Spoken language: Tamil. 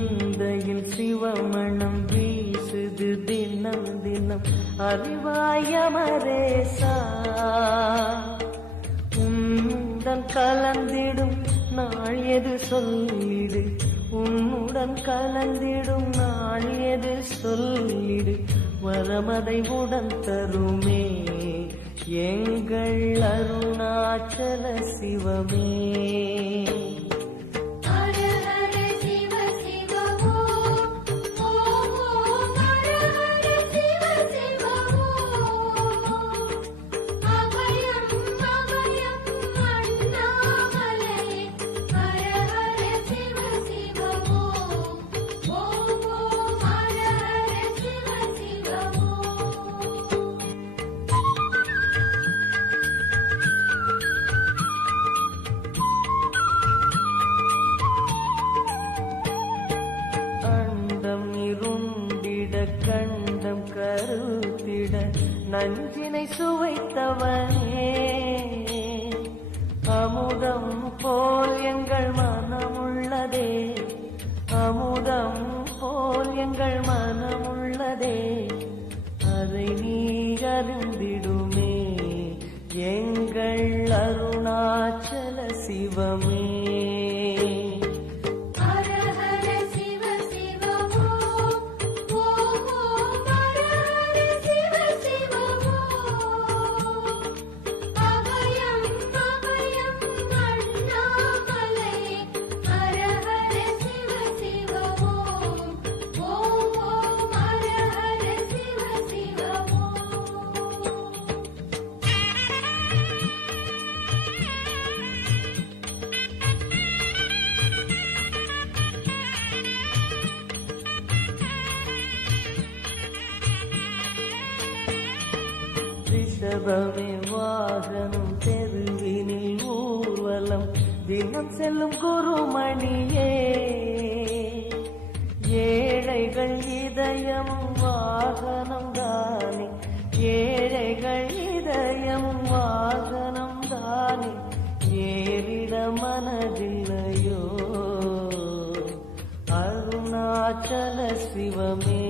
சிந்தையில் சிவமணம் வீசுது தினம் தினம் அறிவாயமரேசா உன்னுடன் கலந்திடும் நாள் எது சொல்லிடு உன்னுடன் கலந்திடும் நாள் எது சொல்லிடு வரமதை உடன் தருமே எங்கள் அருணாச்சல சிவமே கண்டம் கருத்திட நஞ்சினை சுவைத்தவனே அமுதம் போல் எங்கள் மனமுள்ளதே அமுதம் போல் எங்கள் மனமுள்ளதே அதை நீ அறிந்திடுமே எங்கள் அருணாச்சல சிவமே ரிஷபமே வாகனம் தெருவினில் ஊர்வலம் தினம் செல்லும் குருமணியே ஏழைகள் இதயம் வாகனம் தானே ஏழைகள் இதயம் வாகனம் தானே ஏறிட மனதில்லையோ அருணாச்சல சிவமே